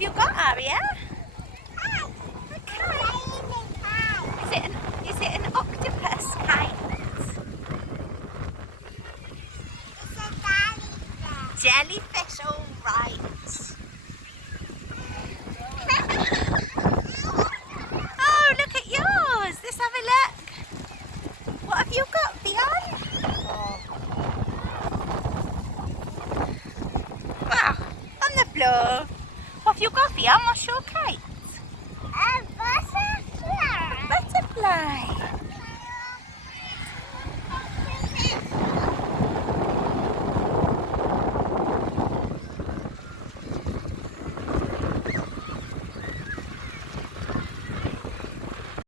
have you got, Aria? Is it an octopus kite? Jellyfish, all right. Oh, look at yours. Let's have a look. What have you got, Ffion? Wow, on the floor. What have you got, Ffion? What's your kite? A butterfly. Butterfly.